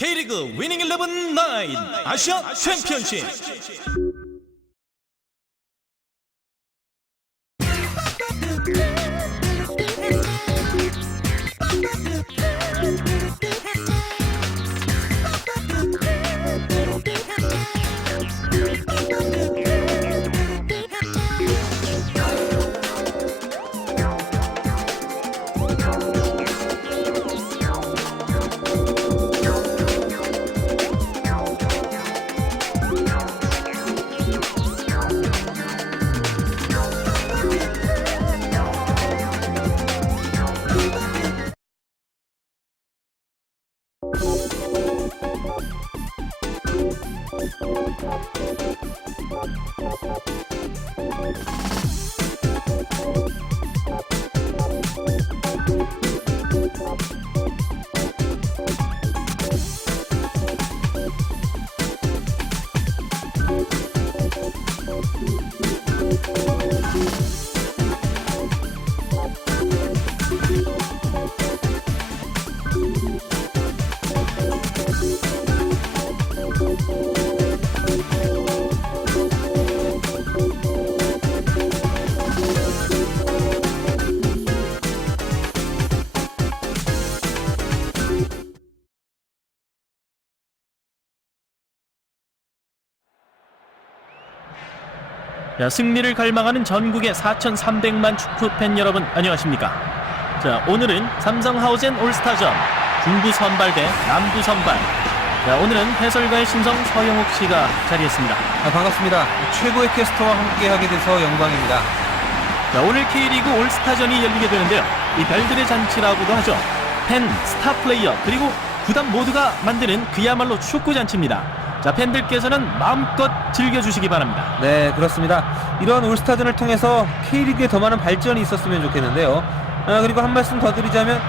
K리그 위닝 11 9 아시아 챔피언십 자, 승리를 갈망하는 전국의 4,300만 축구팬 여러분 안녕하십니까? 자, 오늘은 삼성하우젠 올스타전 중부 선발 대 남부 선발. 자, 오늘은 해설가의 신성 서영욱 씨가 자리했습니다. 아, 반갑습니다. 최고의 캐스터와 함께하게 돼서 영광입니다. 자, 오늘 K리그 올스타전이 열리게 되는데요. 이 별들의 잔치라고도 하죠. 팬, 스타 플레이어, 그리고 구단 모두가 만드는 그야말로 축구 잔치입니다. 자, 팬들께서는 마음껏 즐겨주시기 바랍니다. 네, 그렇습니다. 이런 올스타전을 통해서 K리그에 더 많은 발전이 있었으면 좋겠는데요. 아, 그리고 한 말씀 더 드리자면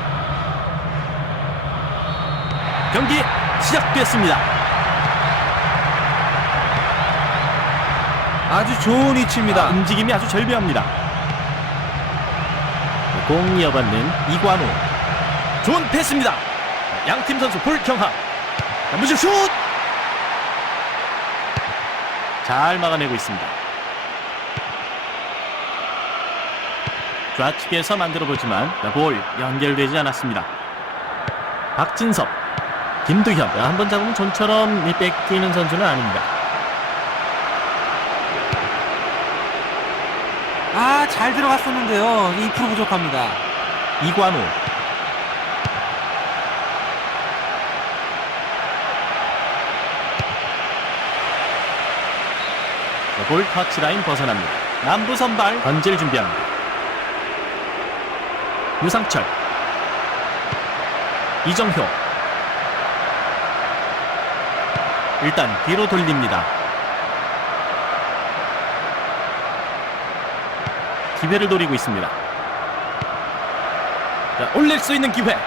경기 시작됐습니다. 아주 좋은 위치입니다. 움직임이 아주 절묘합니다. 공 이어받는 이관호. 좋은 패스입니다. 양팀 선수 볼 경합. 무실 슛! 잘 막아내고 있습니다. 좌측에서 만들어보지만 볼 연결되지 않았습니다. 박진섭, 김두현. 한 번 잡으면 좀처럼 이 뺏기는 선수는 아닙니다. 아, 잘 들어갔었는데요. 2% 부족합니다. 이관우 볼 터치라인 벗어납니다. 남부 선발 던질 준비합니다. 유상철 이정효 일단 뒤로 돌립니다. 기회를 노리고 있습니다. 자, 올릴 수 있는 기회.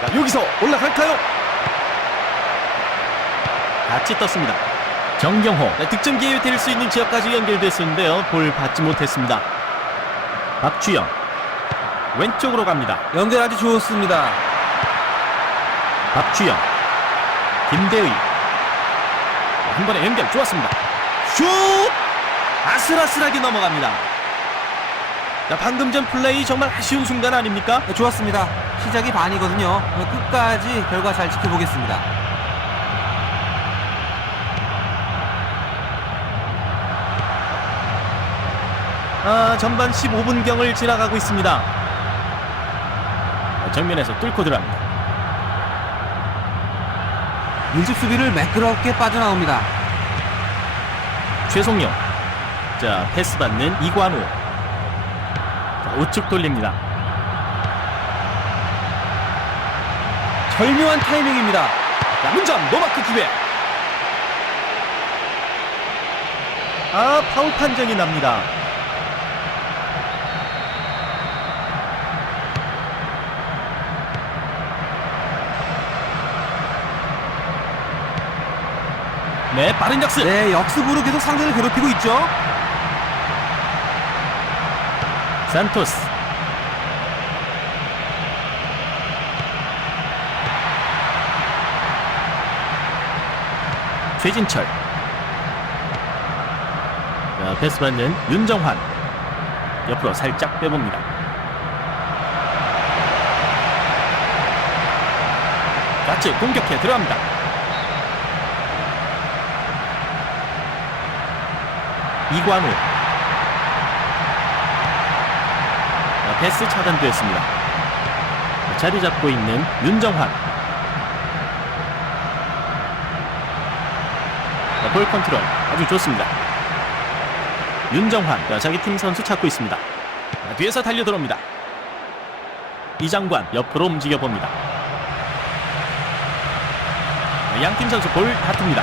자, 여기서 올라갈까요? 같이 떴습니다. 정경호 네, 득점 기회 될 수 있는 지역까지 연결됐었는데요. 볼 받지 못했습니다. 박주영 왼쪽으로 갑니다. 연결 아주 좋습니다. 박주영 김대의 한 번에 연결 좋았습니다. 슛 아슬아슬하게 넘어갑니다. 자, 방금 전 플레이 정말 아쉬운 순간 아닙니까? 네, 좋았습니다. 시작이 반이거든요. 네, 끝까지 결과 잘 지켜보겠습니다. 아, 전반 15분경을 지나가고 있습니다. 정면에서 뚫고 들어갑니다. 밀집 수비를 매끄럽게 빠져나옵니다. 최송영. 자, 패스 받는 이관우. 자, 우측 돌립니다. 절묘한 타이밍입니다. 자, 문전 노마크 기회. 아, 파울 판정이 납니다. 네, 빠른 역습. 네, 역습으로 계속 상대를 괴롭히고 있죠. 산토스. 최진철. 자, 패스 받는 윤정환. 옆으로 살짝 빼봅니다. 같이 공격해 들어갑니다. 이관우. 자, 패스 차단되었습니다. 자리 잡고 있는 윤정환. 자, 볼 컨트롤 아주 좋습니다. 윤정환 자, 자기 팀 선수 찾고 있습니다. 자, 뒤에서 달려 들어옵니다. 이장관 옆으로 움직여 봅니다. 양팀 선수 볼 다툽니다.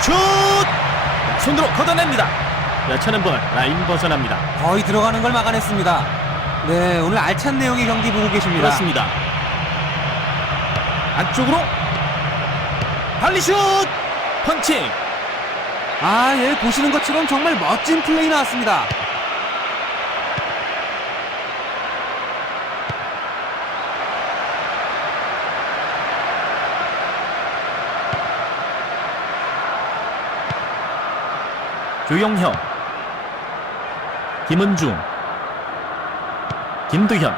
슛! 자, 손으로 걷어냅니다. 자, 쳐는 볼 라인 벗어납니다. 거의 들어가는 걸 막아냈습니다. 네, 오늘 알찬 내용의 경기 보고 계십니다. 그렇습니다. 안쪽으로 발리슛 펀칭 아, 예, 보시는 것처럼 정말 멋진 플레이 나왔습니다. 조용형 김은중 김두현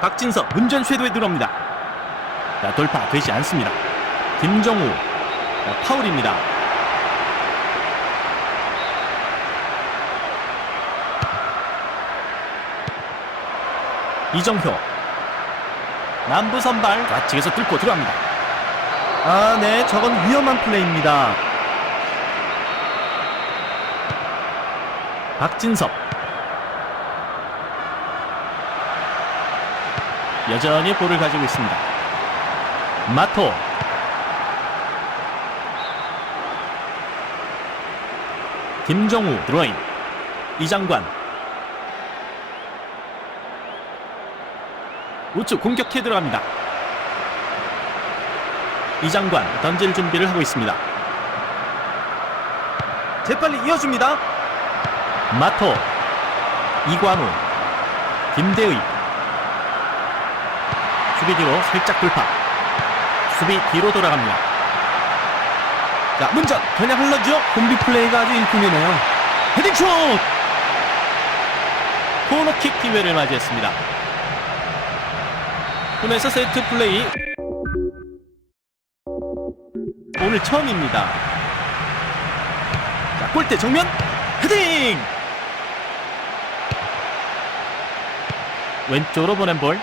박진석 문전 쇄도에 들어옵니다. 자, 돌파 되지 않습니다. 김정우 자, 파울입니다. 이정효 남부 선발 좌측에서 뚫고 들어갑니다. 아, 네, 저건 위험한 플레이입니다. 박진섭 여전히 볼을 가지고 있습니다. 마토 김정우 드로잉 이장관 우측 공격해 들어갑니다. 이장관 던질 준비를 하고 있습니다. 재빨리 이어줍니다. 마토 이관우 김대의 수비 뒤로 살짝 돌파. 수비 뒤로 돌아갑니다. 자 문전. 그냥 흘러죠? 콤비 플레이가 아주 일품이네요. 헤딩 슛! 코너킥 기회를 맞이했습니다. 그러면서 세트 플레이. 오늘 처음입니다. 자 골대 정면. 헤딩! 왼쪽으로 보낸 볼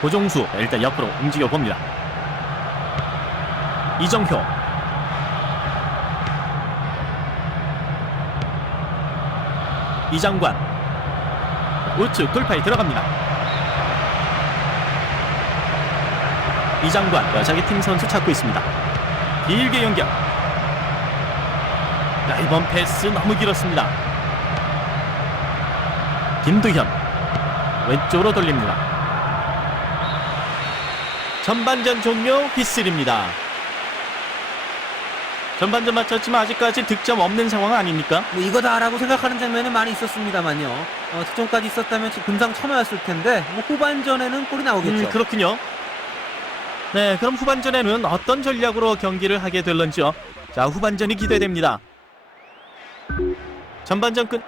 고종수 일단 옆으로 움직여 봅니다. 이정효 이장관. 우측 돌파에 들어갑니다. 이장관 자기 팀 선수 찾고 있습니다. 길게 연결. 자, 이번 패스 너무 길었습니다. 김두현. 왼쪽으로 돌립니다. 전반전 종료 휘슬입니다. 전반전 마쳤지만 아직까지 득점 없는 상황 아닙니까? 뭐 이거다라고 생각하는 장면이 많이 있었습니다만요. 어, 득점까지 있었다면 지금 금상 첨예였을 텐데 뭐 후반전에는 골이 나오겠죠. 음, 그렇군요. 네, 그럼 후반전에는 어떤 전략으로 경기를 하게 될런지요? 자, 후반전이 기대됩니다. 전반전 끝.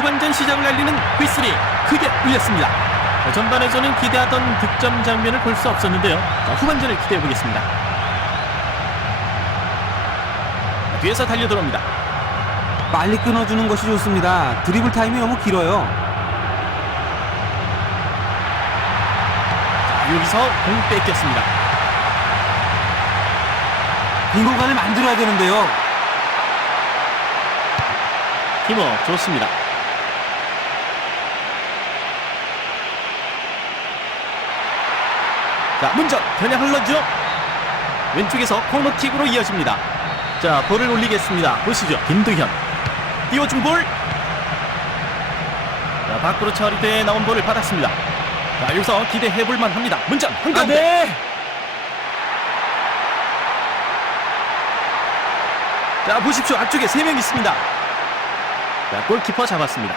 후반전 시작을 알리는 휘슬이 크게 울렸습니다. 자, 전반에서는 기대하던 득점 장면을 볼 수 없었는데요. 자, 후반전을 기대해 보겠습니다. 자, 뒤에서 달려 들어옵니다. 빨리 끊어주는 것이 좋습니다. 드리블 타임이 너무 길어요. 자, 여기서 공 뺏겼습니다. 빈 공간을 만들어야 되는데요. 팀워 좋습니다. 자, 문전 그냥 흘러죠. 왼쪽에서 코너킥으로 이어집니다. 자, 볼을 올리겠습니다. 보시죠. 김두현. 띄워준 볼. 자, 밖으로 처리돼 나온 볼을 받았습니다. 자, 여기서 기대해 볼 만 합니다. 문전 한가운데. 네. 자, 보십시오. 앞쪽에 세명 있습니다. 자, 골키퍼 잡았습니다.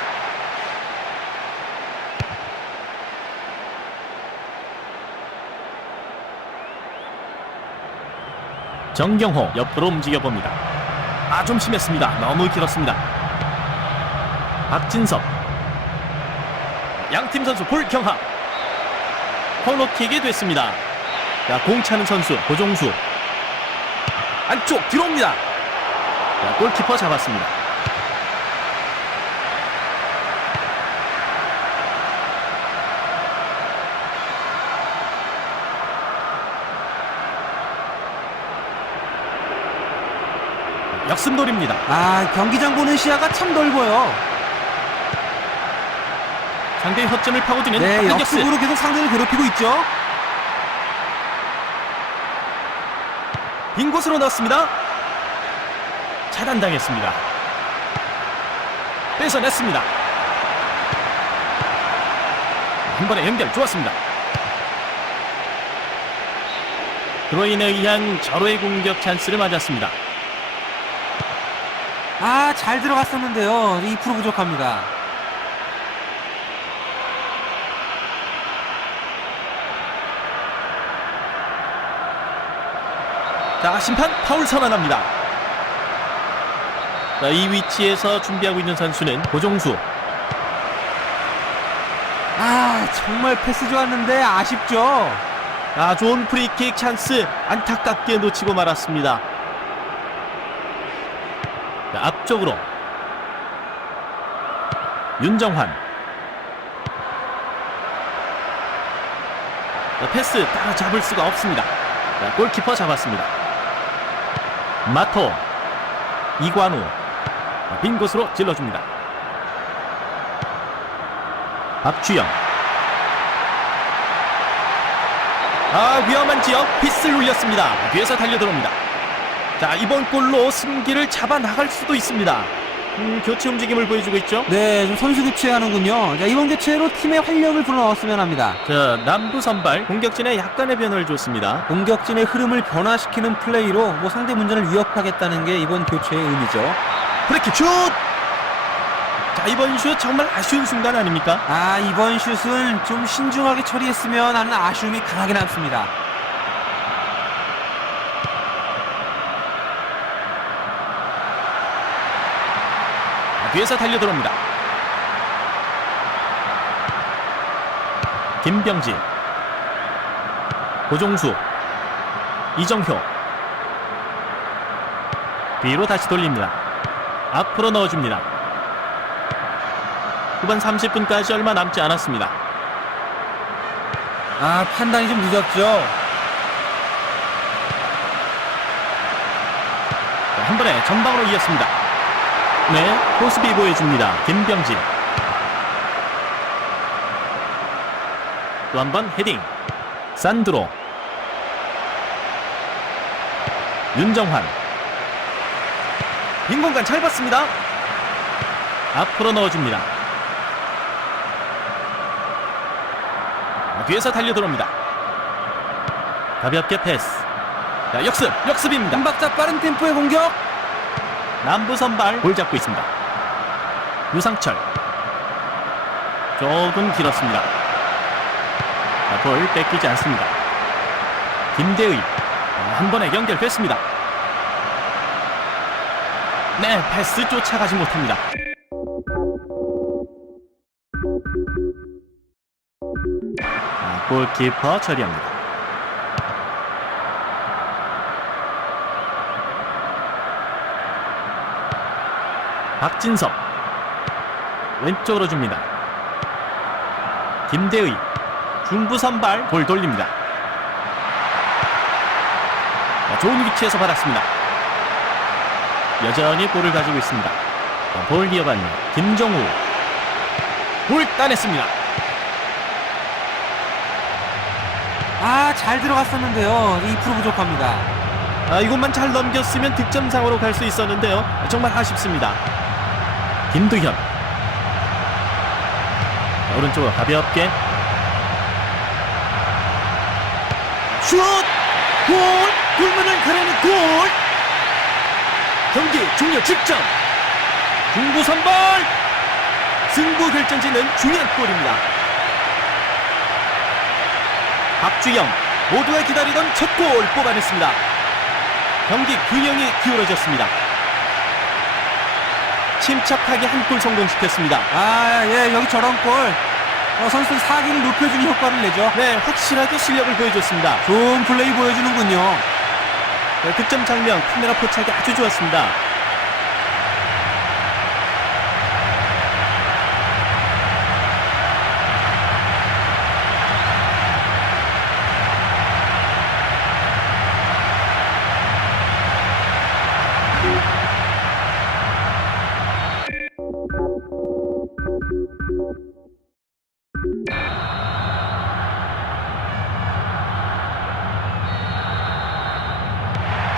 정경호 옆으로 움직여 봅니다. 아, 좀 심했습니다. 너무 길었습니다. 박진섭. 양팀 선수 볼 경합. 코너킥이 됐습니다. 자, 공 차는 선수 고종수. 안쪽 들어옵니다. 자, 골키퍼 잡았습니다. 역습놀입니다. 아 경기장 보는 시야가 참 넓어요. 상대의 허점을 파고드는 네, 역습. 역습으로 계속 상대를 괴롭히고 있죠. 빈 곳으로 넣었습니다. 차단당했습니다. 뺏어냈습니다. 한 번에 연결 좋았습니다. 드로인에 의한 절호의 공격 찬스를 맞았습니다. 아 잘 들어갔었는데요. 2% 부족합니다. 자, 심판 파울 선언합니다. 자, 이 위치에서 준비하고 있는 선수는 고종수. 아 정말 패스 좋았는데 아쉽죠. 아, 좋은 프리킥 찬스 안타깝게 놓치고 말았습니다. 자, 앞쪽으로 윤정환. 자, 패스 따라 잡을 수가 없습니다. 자, 골키퍼 잡았습니다. 마토 이관우 자, 빈 곳으로 찔러줍니다. 박주영 아 위험한 지역 휘슬 울렸습니다 뒤에서 달려 들어옵니다 자 이번 골로 승기를 잡아 나갈 수도 있습니다 음, 교체 움직임을 보여주고 있죠 네, 좀 선수 교체하는군요. 자, 이번 교체로 팀의 활력을 불어넣었으면 합니다. 자 남부 선발 공격진에 약간의 변화를 줬습니다 공격진의 흐름을 변화시키는 플레이로 뭐 상대 문전을 위협하겠다는 게 이번 교체의 의미죠. 프리킥 슛! 자 이번 슛 정말 아쉬운 순간 아닙니까? 아, 이번 슛은 좀 신중하게 처리했으면 하는 아쉬움이 강하게 남습니다. 뒤에서 달려 들어옵니다. 김병지 고종수 이정효. 뒤로 다시 돌립니다. 앞으로 넣어줍니다. 후반 30분까지 얼마 남지 않았습니다. 아, 판단이 좀 늦었죠. 자, 한 번에 전방으로 이었습니다. 네, 호수비 보여줍니다. 김병진. 또 한 번 헤딩. 산드로. 윤정환. 빈 공간 잘 봤습니다. 앞으로 넣어줍니다. 아, 뒤에서 달려 들어옵니다. 가볍게 패스. 자, 역습, 역습입니다. 한 박자 빠른 템포의 공격. 남부 선발 볼 잡고 있습니다. 유상철 조금 길었습니다. 자, 볼 뺏기지 않습니다. 김대의 아, 한 번에 연결됐습니다. 네, 패스 쫓아가지 못합니다. 아, 골키퍼 처리합니다. 박진섭 왼쪽으로 줍니다. 김대의 중부 선발 볼 돌립니다. 자, 좋은 위치에서 받았습니다. 여전히 볼을 가지고 있습니다. 자, 볼 이어받는 김정우 볼 따냈습니다. 아, 잘 들어갔었는데요. 2% 부족합니다. 아, 이것만 잘 넘겼으면 득점상으로 갈 수 있었는데요. 정말 아쉽습니다. 김두현. 자, 오른쪽으로 가볍게. 슛! 골! 골문을 가르는 골! 경기 종료 직전! 중부 선발! 승부 결정지는 중요한 골입니다. 박주영, 모두가 기다리던 첫 골 뽑아냈습니다. 경기 균형이 기울어졌습니다. 침착하게 한 골 성공시켰습니다. 아, 예, 여기 저런 골. 어, 선수 사기를 높여주는 효과를 내죠. 네, 확실하게 실력을 보여줬습니다. 좋은 플레이 보여주는군요. 네, 득점 장면, 카메라 포착이 아주 좋았습니다.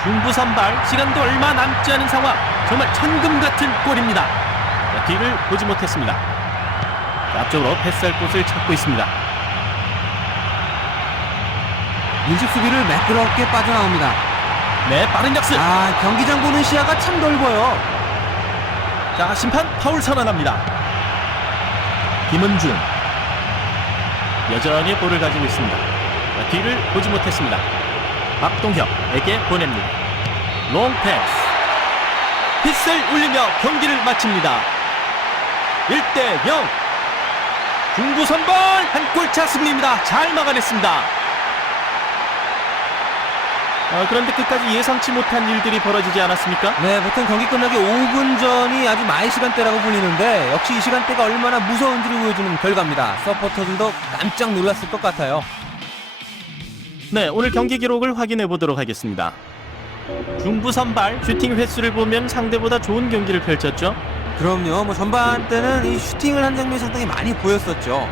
중부 선발 시간도 얼마 남지 않은 상황. 정말 천금 같은 골입니다. 자, 뒤를 보지 못했습니다. 자, 앞쪽으로 패스할 곳을 찾고 있습니다. 인식 수비를 매끄럽게 빠져나옵니다. 네 빠른 역습 아, 경기장 보는 시야가 참 넓어요. 자 심판 파울 선언합니다. 김은중 여전히 볼을 가지고 있습니다. 자, 뒤를 보지 못했습니다. 박동혁에게 보냅니다 롱 패스 휘슬 울리며 경기를 마칩니다 1대 0 중부 선발 한 골차 승리입니다 잘 막아냈습니다 어, 그런데 끝까지 예상치 못한 일들이 벌어지지 않았습니까? 네, 보통 경기 끝나기 5분 전이 아주 많은 시간대라고 불리는데 역시 이 시간대가 얼마나 무서운지를 보여주는 결과입니다. 서포터들도 깜짝 놀랐을 것 같아요. 네, 오늘 경기 기록을 확인해 보도록 하겠습니다. 중부 선발 슈팅 횟수를 보면 상대보다 좋은 경기를 펼쳤죠. 그럼요. 뭐 전반 때는 이 슈팅을 한 장면이 상당히 많이 보였었죠.